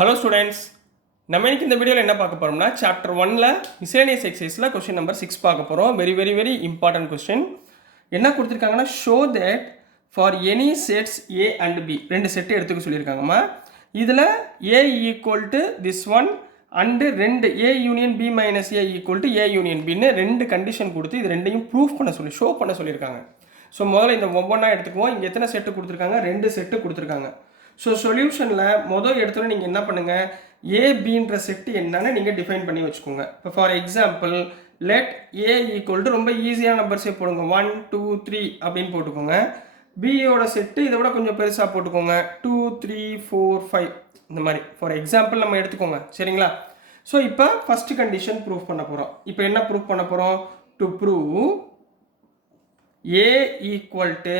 Hello students, நம்ம இன்னைக்கு இந்த வீடியோவில் என்ன பார்க்க போகிறோம்னா சாப்டர் 1ல் மிஸ்லேனியஸ் எக்ஸசைஸில் கொஸ்டின் நம்பர் 6 பார்க்க போகிறோம். Very important question. என்ன கொடுத்துருக்காங்கன்னா, show that for any sets A and B, ரெண்டு செட்டு எடுத்துக்க சொல்லியிருக்காங்கம்மா. இதில் A equal to this one and ரெண்டு A union B minus A equal to A union பின்னு ரெண்டு கண்டிஷன் கொடுத்து இது ரெண்டையும் ப்ரூஃப் பண்ண சொல்லி ஷோ பண்ண சொல்லியிருக்காங்க. ஸோ முதல்ல இந்த ஒவ்வொன்றா எடுத்துக்குவோம். இங்கே எத்தனை செட்டு கொடுத்துருக்காங்க? ரெண்டு செட்டு கொடுத்துருக்காங்க. ஸோ சொல்யூஷனில் முதல் எடுத்தோன்னே நீங்கள் என்ன பண்ணுங்கள், ஏபின்ற செட்டு என்னன்னு நீங்கள் டிஃபைன் பண்ணி வச்சுக்கோங்க. இப்போ for example let A equal to ரொம்ப ஈஸியான நம்பர்ஸே போடுங்க, 1 2 3 அப்படின்னு போட்டுக்கோங்க. பியோட செட்டு இதை விட கொஞ்சம் பெருசாக போட்டுக்கோங்க, 2 3 4 5 இந்த மாதிரி ஃபார் எக்ஸாம்பிள் நம்ம எடுத்துக்கோங்க. சரிங்களா? ஸோ இப்போ ஃபஸ்ட்டு கண்டிஷன் ப்ரூஃப் பண்ண போகிறோம். இப்போ என்ன ப்ரூஃப் பண்ண போகிறோம்? To prove A equal to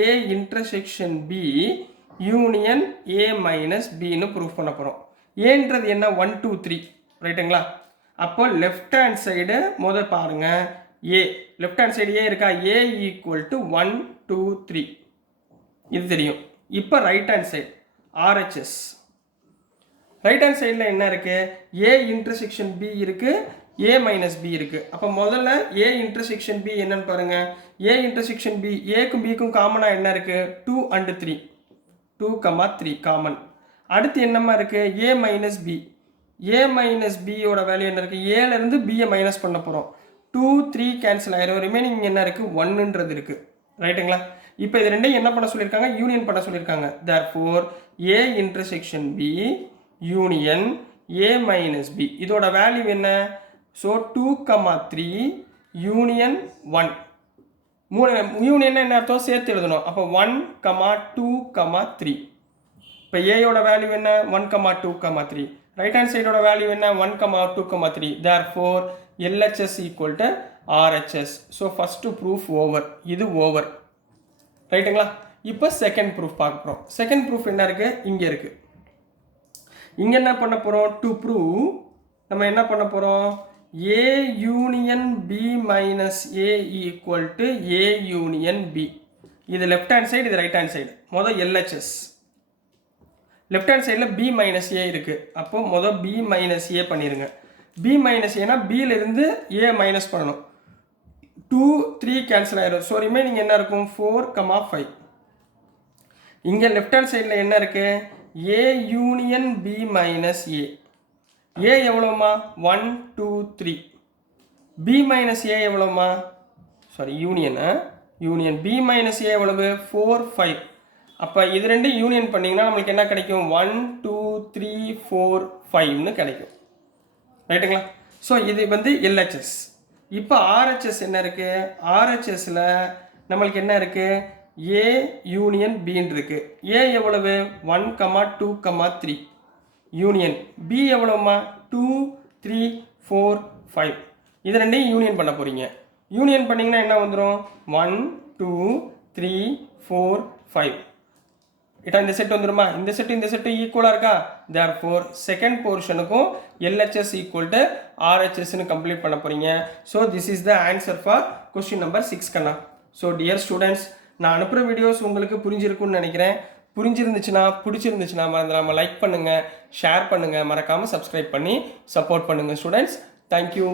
A intersection B union A minus பின்னு ப்ரூஃப் பண்ண போகிறோம். ஏன்றது என்ன? 1 2 3 ரைட்டுங்களா? அப்போ லெஃப்ட் ஹேண்ட் சைடு முதல் பாருங்கள், ஏ லெஃப்ட் ஹேண்ட் சைடு ஏ இருக்கா? ஏ ஈக்குவல் டு 1 2 3 இது தெரியும். இப்போ right hand side RHS. Right hand சைடில் என்ன இருக்குது? ஏ இன்டர்செக்ஷன் பி இருக்குது, ஏ மைனஸ் பி இருக்குது. அப்போ முதல்ல ஏ இன்டர்செக்ஷன் பி என்னன்னு பாருங்கள். ஏ இன்டர்செக்ஷன் பி, ஏக்கும் பிக்கும் காமனாக என்ன இருக்குது? 2 and 3, 2, 3 காமன். அடுத்து என்னமா இருக்குது? ஏ மைனஸ் பி. ஏ மைனஸ் பியோட வேல்யூ என்ன இருக்குது? ஏலேருந்து பியை மைனஸ் பண்ண போகிறோம். 2 3 கேன்சல் ஆயிரும். ரிமைனிங் என்ன இருக்குது? 1ன்றது இருக்குது. ரைட்டுங்களா? இப்போ இது ரெண்டையும் என்ன பண்ண சொல்லியிருக்காங்க? யூனியன் பண்ண சொல்லியிருக்காங்க. Therefore A intersection B union A minus B, இதோட வேல்யூ என்ன? So 2, 3 union 1. யூனியன் என்ன அர்த்தம்? சேர்த்து எழுதணும். அப்போ 1, 2, 3. இப்போ ஏயோட வேல்யூ என்ன? 1, 2, 3. ரைட் ஹேண்ட் சைடோட வேல்யூ என்ன? 1, 2, 3. Therefore LHS equal to RHS. So first proof over, இது ஓவர். ரைட்டுங்களா? இப்போ செகண்ட் ப்ரூஃப் பார்க்க போகிறோம். செகண்ட் ப்ரூஃப் என்ன இருக்குது? இங்கே இருக்குது. இங்கே என்ன பண்ண போகிறோம்? டு ப்ரூவ் நம்ம என்ன பண்ண போகிறோம்? A union B minus A equal to A union B. இது லெஃப்ட் ஹேண்ட் சைடு, இது ரைட் ஹேண்ட் சைடு. மொதல் LHS. லெஃப்ட் ஹேண்ட் சைடில் பி மைனஸ் ஏ இருக்குது. அப்போ மொதல் பி மைனஸ் ஏ பண்ணிடுங்க. பி மைனஸ் ஏன்னா பியிலிருந்து ஏ மைனஸ் பண்ணணும். 2 3 கேன்சல் ஆயிடும். ஸோ ரிமைனிங் என்ன இருக்கும்? 4, 5. இங்கே லெஃப்ட் ஹேண்ட் சைடில் என்ன இருக்குது? A union B minus A. A எவ்வளோமா? 1 2 3. பி மைனஸ் ஏ எவ்வளோமா? Sorry, union B minus A எவ்வளவு? 4 5. அப்போ இது ரெண்டு யூனியன் பண்ணிங்கன்னா நம்மளுக்கு என்ன கிடைக்கும்? 1 2 3 4 5ன்னு கிடைக்கும். ரைட்டுங்களா? ஸோ இது வந்து LHS. இப்போ RHS என்ன இருக்குது? RHSல நம்மளுக்கு என்ன இருக்குது? ஏ யூனியன் பின்னு இருக்குது. ஏ எவ்வளவு? 1 2 3 யூனியன் பி எவ்வளோமா? 2 3 4 5. இது ரெண்டையும் யூனியன் பண்ண போகிறீங்க. யூனியன் பண்ணிங்கன்னா என்ன வந்துடும்? 1 2 3 4 5. இட்டா இந்த செட் வந்துடுமா? இந்த செட்டு ஈக்குவலாக இருக்கா? தேர்ஃபோர் செகண்ட் போர்ஷனுக்கும் LHS ஈக்குவல் டு RHSன்னு கம்ப்ளீட் பண்ண போகிறீங்க. So this is the answer for question number 6 கண்ணா. ஸோ டியர் ஸ்டூடெண்ட்ஸ், நான் அனுப்புகிற வீடியோஸ் உங்களுக்கு புரிஞ்சிருக்குன்னு நினைக்கிறேன். பிடிச்சிருந்துச்சுன்னா மறந்துடாமல் லைக் பண்ணுங்கள், ஷேர் பண்ணுங்கள், மறக்காமல் சப்ஸ்கிரைப் பண்ணி சப்போர்ட் பண்ணுங்கள் ஸ்டூடெண்ட்ஸ். தேங்க்யூ.